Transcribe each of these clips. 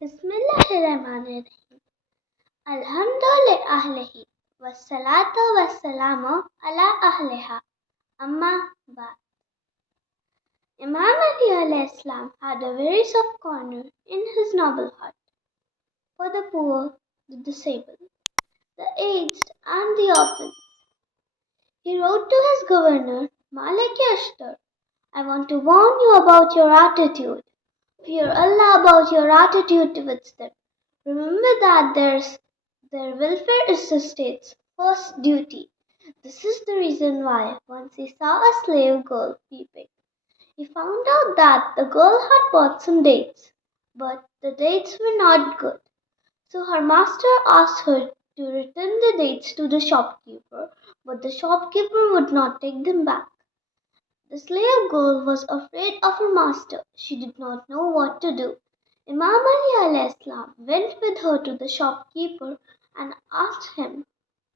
Bismillahirrahmanirrahim. Alhamdulillah ahlihi. Wassalatu wassalamu ala ahliha. Amma ba'd. Imam Ali alayhi salam had a very soft corner in his noble heart for the poor, the disabled, the aged, and the orphans. He wrote to his governor, Malik Ashtar, I want to warn you about your attitude. Fear Allah about your attitude towards them. Remember that their welfare is the state's first duty. This is the reason why once he saw a slave girl peeping. He found out that the girl had bought some dates, but the dates were not good. So her master asked her to return the dates to the shopkeeper, but the shopkeeper would not take them back. The slave girl was afraid of her master. She did not know what to do. Imam Ali alayhi salam went with her to the shopkeeper and asked him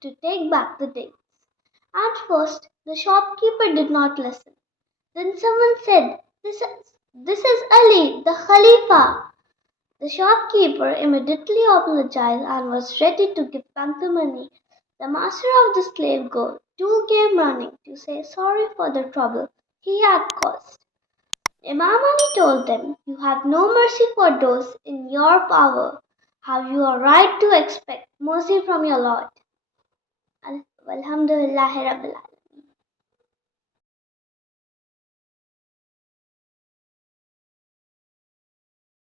to take back the dates. At first, the shopkeeper did not listen. Then someone said, This is Ali, the Khalifa. The shopkeeper immediately apologized and was ready to give back the money. The master of the slave girl too came running to say sorry for the trouble he had caused. Imam Ali told them, You have no mercy for those in your power. Have you a right to expect mercy from your Lord? Alhamdulillahi Rabbil Alamin.